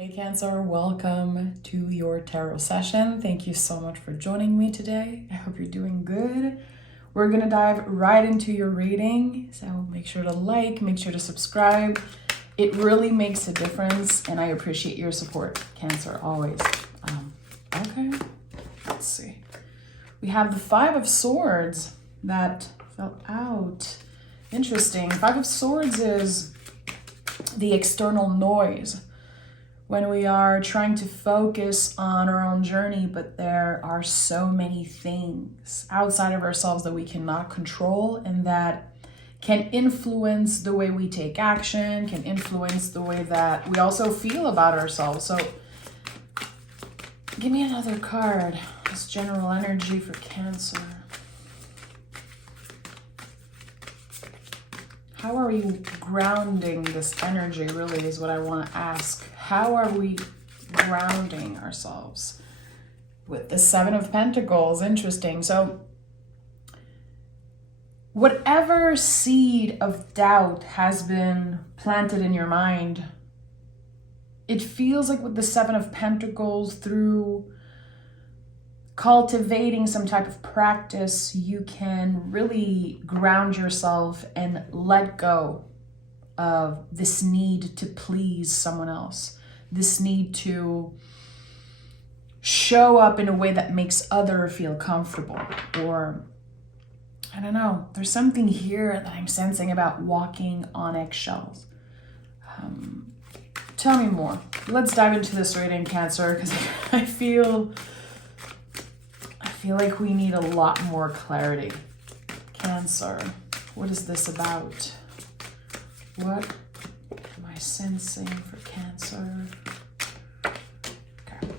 Hey Cancer, welcome to your tarot session. Thank you so much for joining me today. I hope you're doing good. We're going to dive right into your reading. So make sure to like, make sure to subscribe. It really makes a difference and I appreciate your support, Cancer, always. Okay, let's see. We have the Five of Swords that fell out. Interesting. Five of Swords is the external noise. When we are trying to focus on our own journey, but there are so many things outside of ourselves that we cannot control and that can influence the way we take action, can influence the way that we also feel about ourselves. So give me another card. This general energy for Cancer. How are you grounding this energy, really, is what I want to ask. How are we grounding ourselves? With the Seven of Pentacles, interesting. So whatever seed of doubt has been planted in your mind, it feels like with the Seven of Pentacles, through cultivating some type of practice, you can really ground yourself and let go of this need to please someone else, this need to show up in a way that makes others feel comfortable. Or, I don't know, there's something here that I'm sensing about walking on eggshells. Tell me more. Let's dive into this reading, Cancer, because I feel like we need a lot more clarity. Cancer, what is this about? What am I sensing for Cancer? Okay.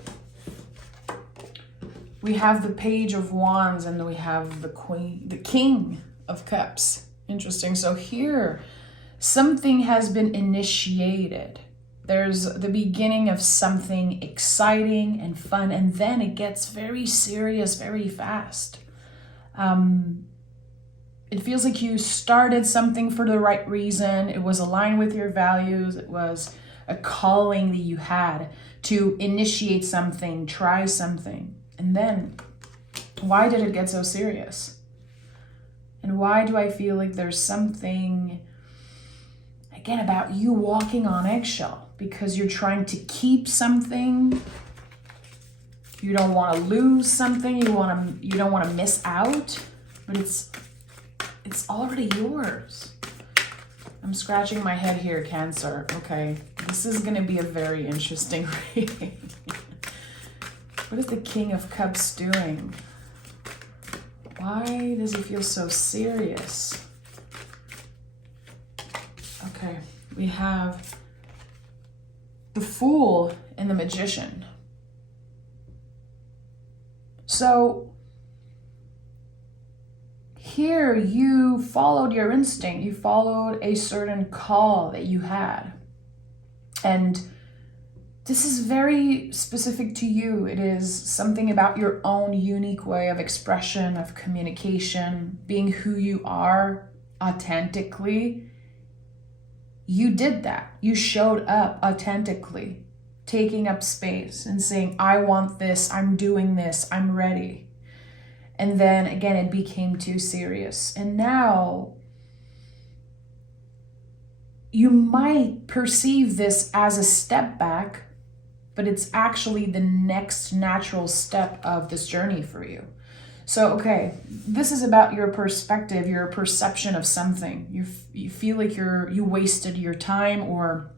We have the Page of Wands and we have the King of Cups. Interesting. So here, something has been initiated. There's the beginning of something exciting and fun, and then it gets very serious very fast. It feels like you started something for the right reason. It was aligned with your values. It was a calling that you had to initiate something, try something. And then, why did it get so serious? And why do I feel like there's something, again, about you walking on eggshell? Because you're trying to keep something. You don't want to lose something. You don't want to miss out. But it's already yours. I'm scratching my head here, Cancer. Okay, this is going to be a very interesting reading. What is the King of Cups doing? Why does he feel so serious? Okay, we have the Fool and the Magician. So here you followed your instinct. You followed a certain call that you had. And this is very specific to you. It is something about your own unique way of expression, of communication, being who you are authentically. You did that. You showed up authentically, taking up space and saying, I want this, I'm doing this, I'm ready. And then again, it became too serious. And now you might perceive this as a step back, but it's actually the next natural step of this journey for you. So, okay, this is about your perspective, your perception of something. You feel like you wasted your time, or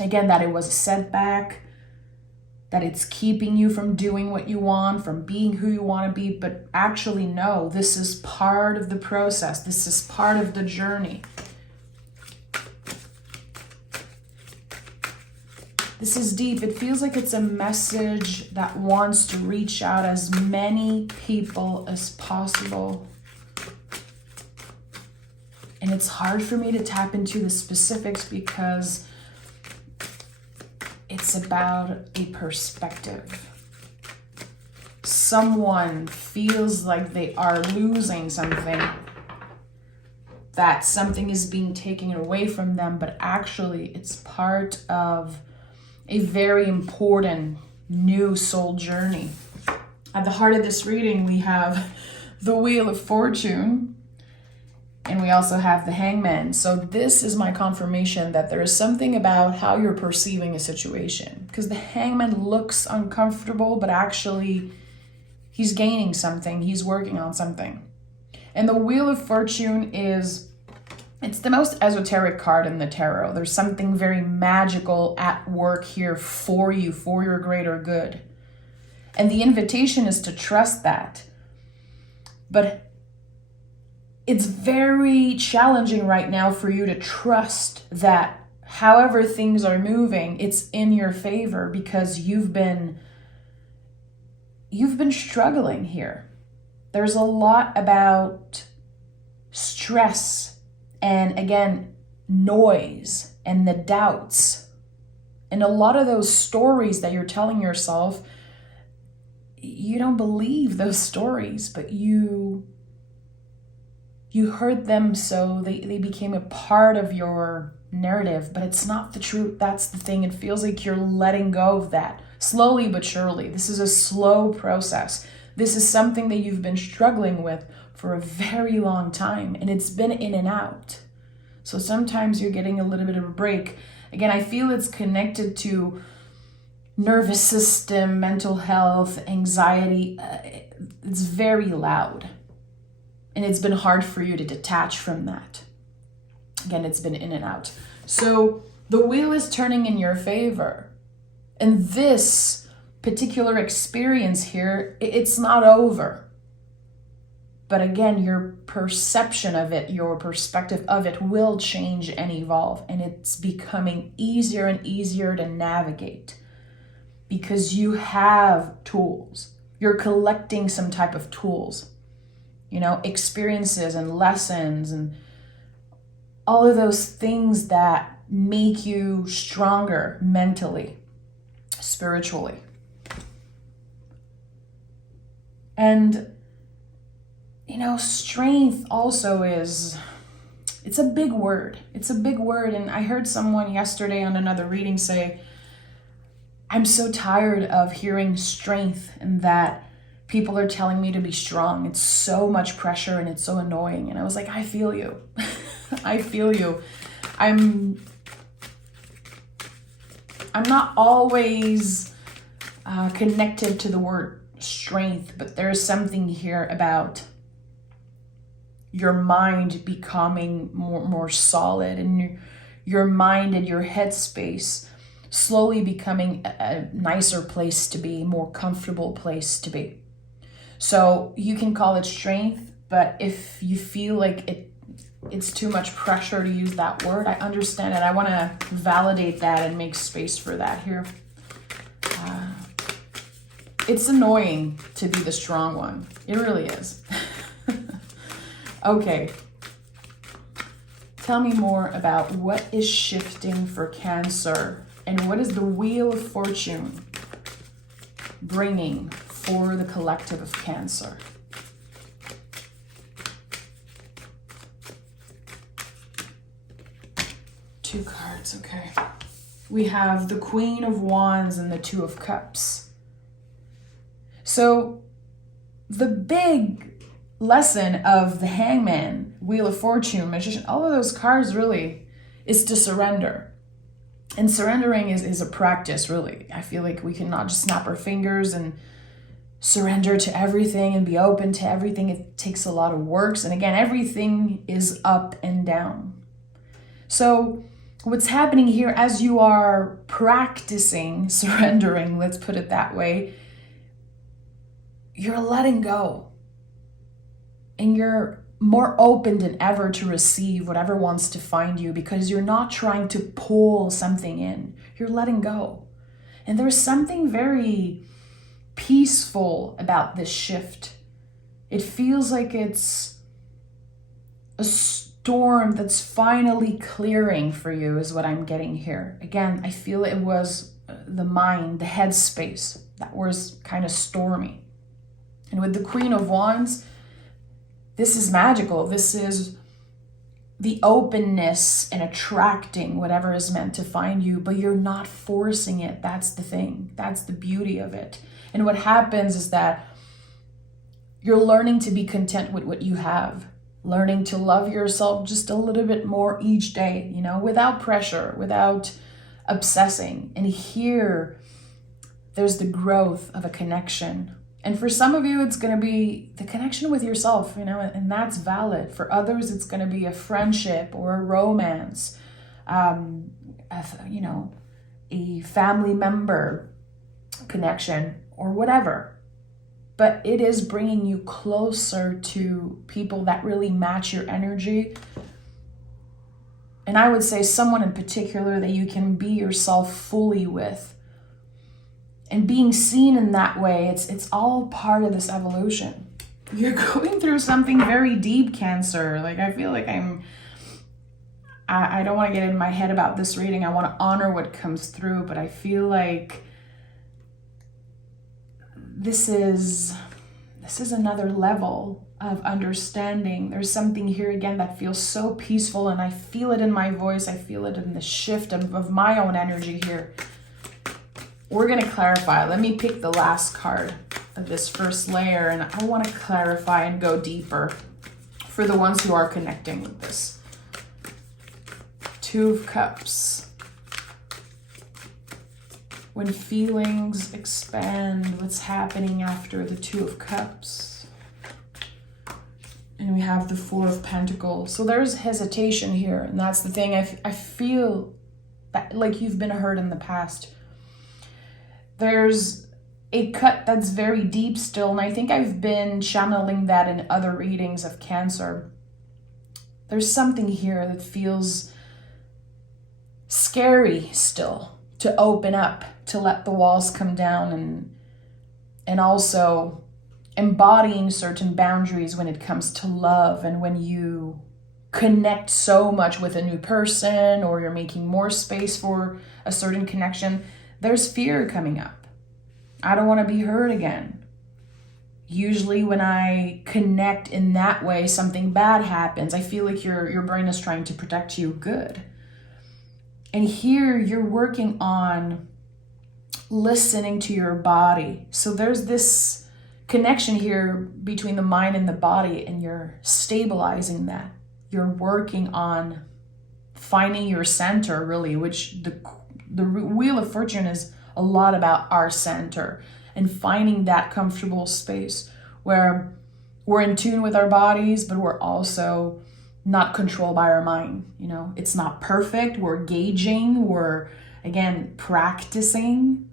again, that it was a setback, that it's keeping you from doing what you want, from being who you want to be. But actually, no, this is part of the process. This is part of the journey. This is deep. It feels like it's a message that wants to reach out as many people as possible. And it's hard for me to tap into the specifics because it's about a perspective. Someone feels like they are losing something, that something is being taken away from them, but actually it's part of a very important new soul journey. At the heart of this reading, we have the Wheel of Fortune, and we also have the Hangman. So this is my confirmation that there is something about how you're perceiving a situation. Because the Hangman looks uncomfortable, but actually he's gaining something. He's working on something. And the Wheel of Fortune it's the most esoteric card in the tarot. There's something very magical at work here for you, for your greater good. And the invitation is to trust that. But it's very challenging right now for you to trust that however things are moving, it's in your favor, because you've been struggling here. There's a lot about stress and, again, noise and the doubts. And a lot of those stories that you're telling yourself, you don't believe those stories, but you heard them, so they became a part of your narrative, but it's not the truth. That's the thing. It feels like you're letting go of that slowly but surely. This is a slow process. This is something that you've been struggling with for a very long time, and it's been in and out. So sometimes you're getting a little bit of a break. Again, I feel it's connected to nervous system, mental health, anxiety. It's very loud. And it's been hard for you to detach from that. Again, it's been in and out. So the wheel is turning in your favor. And this particular experience here, it's not over. But again, your perception of it, your perspective of it will change and evolve. And it's becoming easier and easier to navigate because you have tools. You're collecting some type of tools. You know, experiences and lessons and all of those things that make you stronger mentally, spiritually. And, you know, strength also it's a big word. It's a big word. And I heard someone yesterday on another reading say, I'm so tired of hearing strength and that people are telling me to be strong. It's so much pressure and it's so annoying. And I was like, I feel you. I feel you. I'm not always connected to the word strength, but there's something here about your mind becoming more solid, and your mind and your headspace slowly becoming a nicer place to be, more comfortable place to be. So you can call it strength, but if you feel like it's too much pressure to use that word, I understand it. I want to validate that and make space for that here. It's annoying to be the strong one. It really is. Okay. Tell me more about what is shifting for Cancer and what is the Wheel of Fortune bringing for the collective of Cancer. Two cards, okay. We have the Queen of Wands and the Two of Cups. So the big lesson of the Hangman, Wheel of Fortune, Magician, all of those cards really is to surrender. And surrendering is a practice, really. I feel like we cannot just snap our fingers and surrender to everything and be open to everything. It takes a lot of work. And again, everything is up and down. So what's happening here as you are practicing surrendering, let's put it that way, you're letting go. And you're more open than ever to receive whatever wants to find you because you're not trying to pull something in. You're letting go. And there's something very peaceful about this shift. It feels like it's a storm that's finally clearing for you is what I'm getting here. Again, I feel it was the mind, the headspace that was kind of stormy. And with the Queen of Wands, this is magical. This is the openness and attracting whatever is meant to find you, but you're not forcing it. That's the thing. That's the beauty of it. And what happens is that you're learning to be content with what you have, learning to love yourself just a little bit more each day, you know, without pressure, without obsessing. And here, there's the growth of a connection. And for some of you, it's going to be the connection with yourself, you know, and that's valid. For others, it's going to be a friendship or a romance, you know, a family member connection or whatever. But it is bringing you closer to people that really match your energy. And I would say someone in particular that you can be yourself fully with. And being seen in that way, it's all part of this evolution. You're going through something very deep, Cancer. Like, I feel like I don't want to get in my head about this reading. I want to honor what comes through, but I feel like this is another level of understanding. There's something here again that feels so peaceful, and I feel it in my voice. I feel it in the shift of my own energy here. We're going to clarify. Let me pick the last card of this first layer, and I want to clarify and go deeper for the ones who are connecting with this. Two of Cups. When feelings expand, what's happening after the Two of Cups? And we have the Four of Pentacles. So there's hesitation here, and that's the thing. I feel that, like, you've been hurt in the past. There's a cut that's very deep still, and I think I've been channeling that in other readings of Cancer. There's something here that feels scary still, to open up, to let the walls come down, and also embodying certain boundaries when it comes to love, and when you connect so much with a new person, or you're making more space for a certain connection. There's fear coming up. I don't want to be hurt again. Usually when I connect in that way, something bad happens. I feel like your brain is trying to protect you. Good. And here you're working on listening to your body. So there's this connection here between the mind and the body, and you're stabilizing that. You're working on finding your center, really, which the Wheel of Fortune is a lot about our center, and finding that comfortable space where we're in tune with our bodies, but we're also not controlled by our mind. You know, it's not perfect. We're gauging, we're, again, practicing.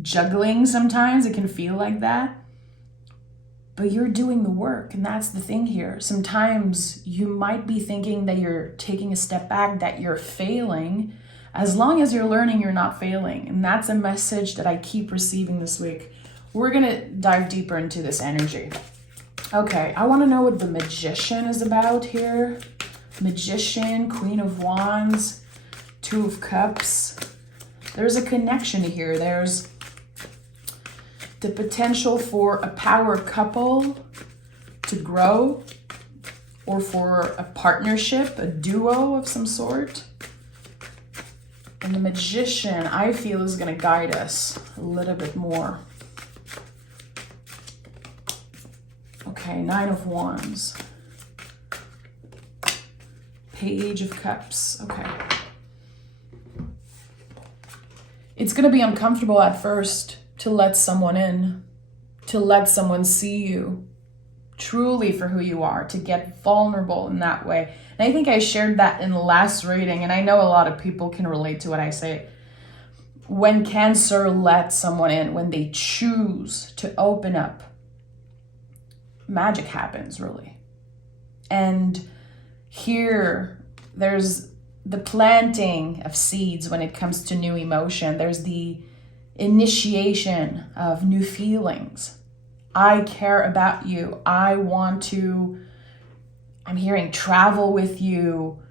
Juggling sometimes, it can feel like that. But you're doing the work, and that's the thing here. Sometimes you might be thinking that you're taking a step back, that you're failing. As long as you're learning, you're not failing. And that's a message that I keep receiving this week. We're going to dive deeper into this energy. Okay, I want to know what the Magician is about here. Magician, Queen of Wands, Two of Cups. There's a connection here. There's the potential for a power couple to grow, or for a partnership, a duo of some sort. And the Magician, I feel, is going to guide us a little bit more. Okay, Nine of Wands. Page of Cups. Okay. It's going to be uncomfortable at first to let someone in, to let someone see you truly for who you are, to get vulnerable in that way. And I think I shared that in the last reading, and I know a lot of people can relate to what I say. When Cancer lets someone in, when they choose to open up, magic happens, really. And here, there's the planting of seeds when it comes to new emotion. There's the initiation of new feelings. I care about you. I want to, I'm hearing, travel with you,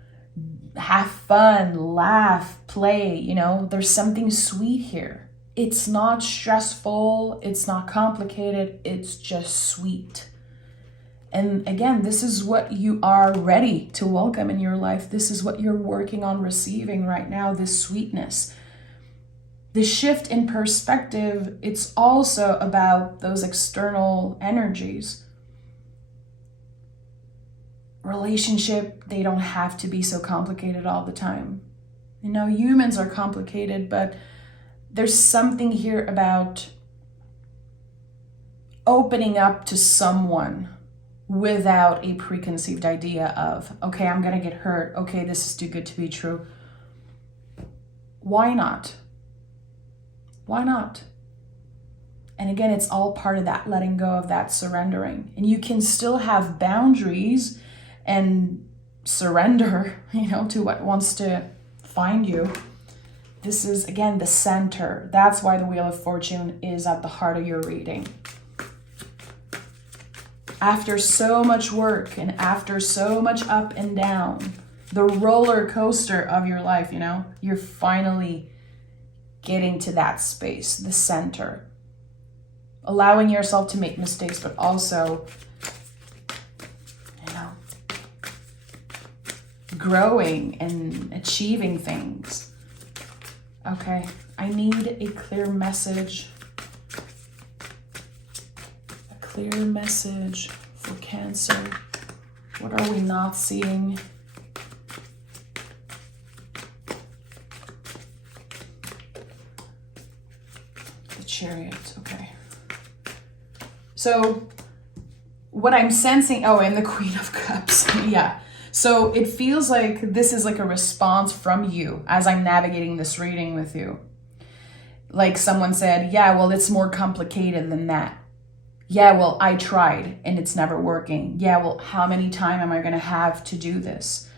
have fun, laugh, play. You know, there's something sweet here. It's not stressful. It's not complicated. It's just sweet. And again, this is what you are ready to welcome in your life. This is what you're working on receiving right now, this sweetness. The shift in perspective, it's also about those external energies. Relationship, they don't have to be so complicated all the time. You know, humans are complicated, but there's something here about opening up to someone without a preconceived idea of, okay, I'm gonna get hurt. Okay, this is too good to be true. Why not? Why not? And again, it's all part of that letting go, of that surrendering. And you can still have boundaries and surrender, to what wants to find you. This is, again, the center. That's why the Wheel of Fortune is at the heart of your reading. After so much work and after so much up and down, the roller coaster of your life, you're finally getting to that space, the center. Allowing yourself to make mistakes, but also, growing and achieving things. Okay, I need a clear message. A clear message for Cancer. What are we not seeing? The Chariot, okay. So what I'm sensing, and the Queen of Cups, yeah. So it feels like this is like a response from you as I'm navigating this reading with you. Like someone said, yeah, well, it's more complicated than that. Yeah, well, I tried and it's never working. Yeah, well, how many times am I going to have to do this?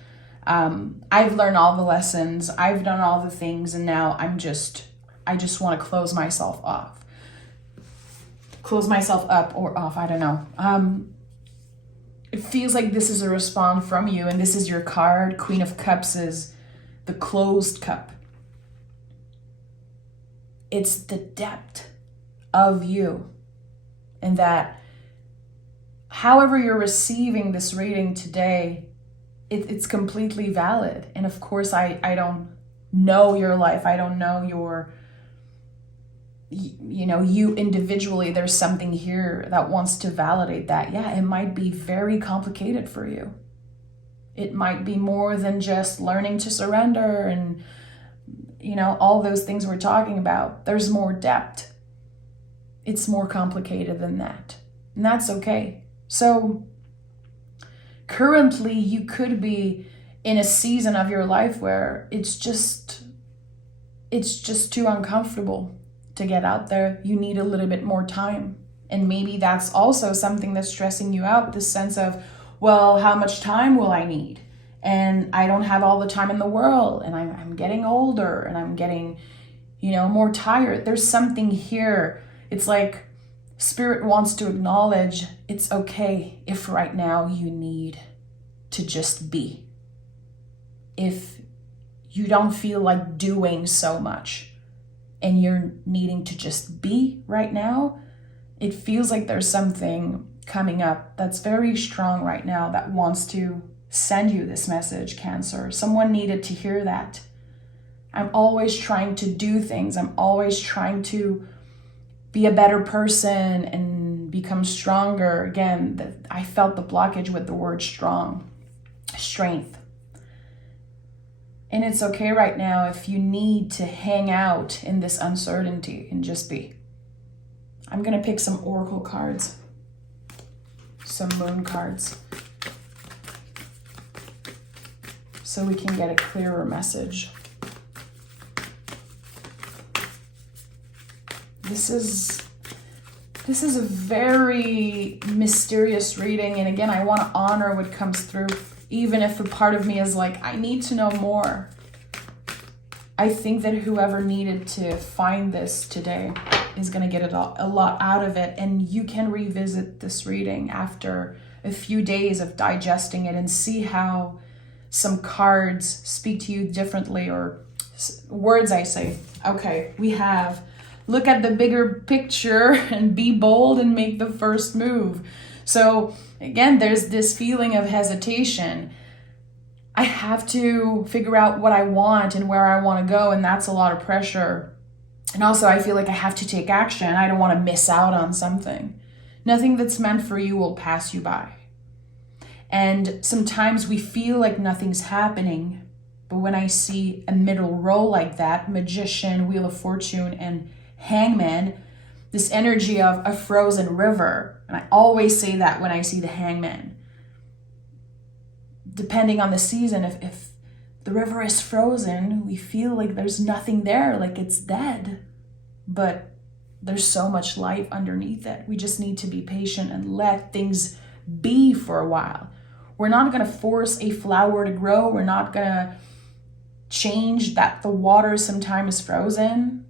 I've learned all the lessons. I've done all the things. And now I just want to close myself off. Close myself up or off. I don't know. It feels like this is a response from you, and this is your card. Queen of Cups is the closed cup. It's the depth of you, and that however you're receiving this reading today, it's completely valid. And of course, I don't know your life. I don't know your, you individually. There's something here that wants to validate that. Yeah, it might be very complicated for you. It might be more than just learning to surrender and, all those things we're talking about. There's more depth. It's more complicated than that. And that's okay. So currently you could be in a season of your life where it's just too uncomfortable to get out there. You need a little bit more time. And maybe that's also something that's stressing you out, this sense of, well, how much time will I need? And I don't have all the time in the world, and I'm getting older, and I'm getting, more tired. There's something here. It's like Spirit wants to acknowledge it's okay if right now you need to just be. If you don't feel like doing so much and you're needing to just be right now, it feels like there's something coming up that's very strong right now that wants to send you this message, Cancer. Someone needed to hear that. I'm always trying to do things. I'm always trying to be a better person and become stronger. Again, I felt the blockage with the word strong, strength. And it's okay right now if you need to hang out in this uncertainty and just be. I'm going to pick some oracle cards, some moon cards, so we can get a clearer message. This is a very mysterious reading, and again, I want to honor what comes through, even if a part of me is like, I need to know more. I think that whoever needed to find this today is going to get a lot out of it, and you can revisit this reading after a few days of digesting it and see how some cards speak to you differently, or words I say. Okay, we have look at the bigger picture and be bold and make the first move. So again, there's this feeling of hesitation. I have to figure out what I want and where I want to go, and that's a lot of pressure. And also, I feel like I have to take action. I don't want to miss out on something. Nothing that's meant for you will pass you by. And sometimes we feel like nothing's happening. But when I see a middle row like that, Magician, Wheel of Fortune, and Hangman, this energy of a frozen river, and I always say that when I see the Hangman. Depending on the season, if the river is frozen, we feel like there's nothing there, like it's dead. But there's so much life underneath it. We just need to be patient and let things be for a while. We're not going to force a flower to grow. We're not going to change that the water sometimes is frozen.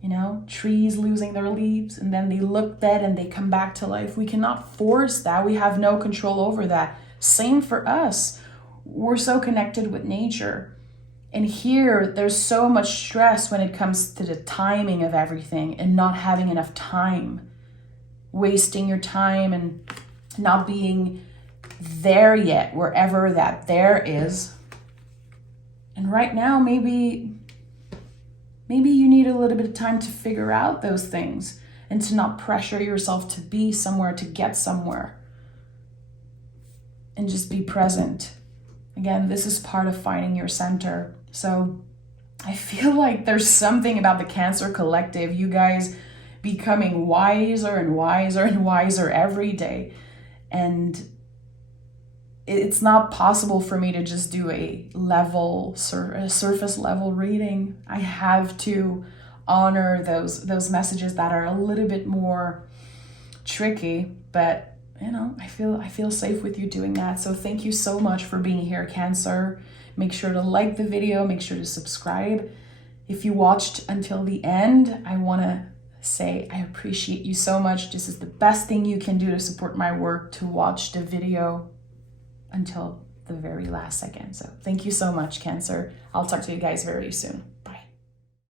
You know, trees losing their leaves and then they look dead and they come back to life. We cannot force that. We have no control over that. Same for us. We're so connected with nature. And here, there's so much stress when it comes to the timing of everything and not having enough time. Wasting your time and not being there yet, wherever that there is. And right now, maybe you need a little bit of time to figure out those things and to not pressure yourself to be somewhere, to get somewhere. And just be present. Again, this is part of finding your center. So I feel like there's something about the Cancer collective, you guys becoming wiser and wiser and wiser every day. And it's not possible for me to just do a surface level reading. I have to honor those messages that are a little bit more tricky, but you know, I feel safe with you doing that. So thank you so much for being here, Cancer. Make sure to like the video, make sure to subscribe. If you watched until the end, I want to say I appreciate you so much. This is the best thing you can do to support my work, to watch the video until the very last second. So thank you so much, Cancer. I'll talk to you guys very soon. Bye.